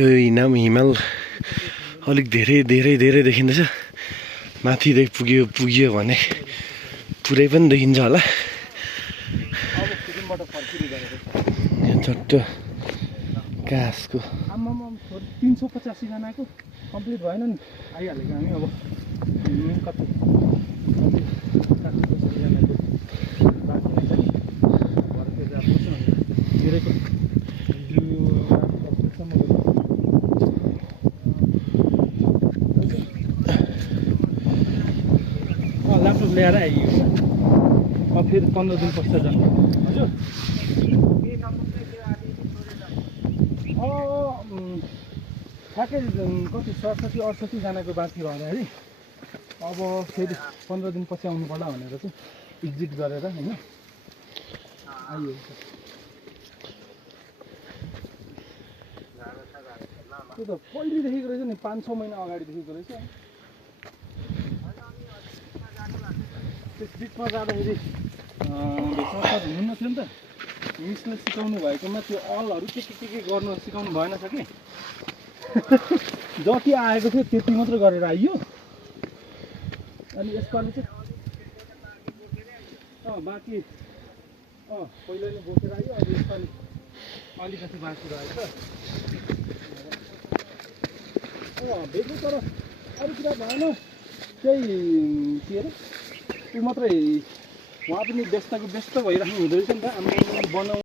त्यो इनाम हिमाल अलिक धेरै धेरै धेरै देखिँदैछ। माथिदेखि पुगियो भने पुरै पनि देखिन्छ होला। चट्ट कासको 385 जनाको कम्प्लिट भएन नि, आइहालेको हामी अब कति ल्यापटप ल्याएर आइयो। अब फेरि 15 दिन पश्चात जानु। हजुर ठ्याक्कै कति 67-68 जनाको बाँकी रह्यो अरे। अब फेरि 15 दिन पछि आउनु पर्ला भनेर चाहिँ एक्जिट गरेर होइन आइयो। त्यो त पहिलेदेखिको रहेछ नि, 5-6 महिना अगाडिदेखिको रहेछ। त्यस बिचमा जाँदाखेरि भेटसाथ हुनु थियो नि त, मिसले सिकाउनु भएकोमा त्यो अलहरू के गर्नु सिकाउनु भएन छ कि जति आएको थियो त्यति मात्र गरेर आइयो। अनि यसपालि चाहिँ बाँकी पहिला नै बोकेर आयो। अब यसपालि अलिकति बाँकी रहेछ भेट्नु। तर अरू कुरा भएन, त्यही के अरे ऊ मात्रै, उहाँ पनि व्यस्त भइराख्नु हुँदो रहेछ नि त। हामी बनाउ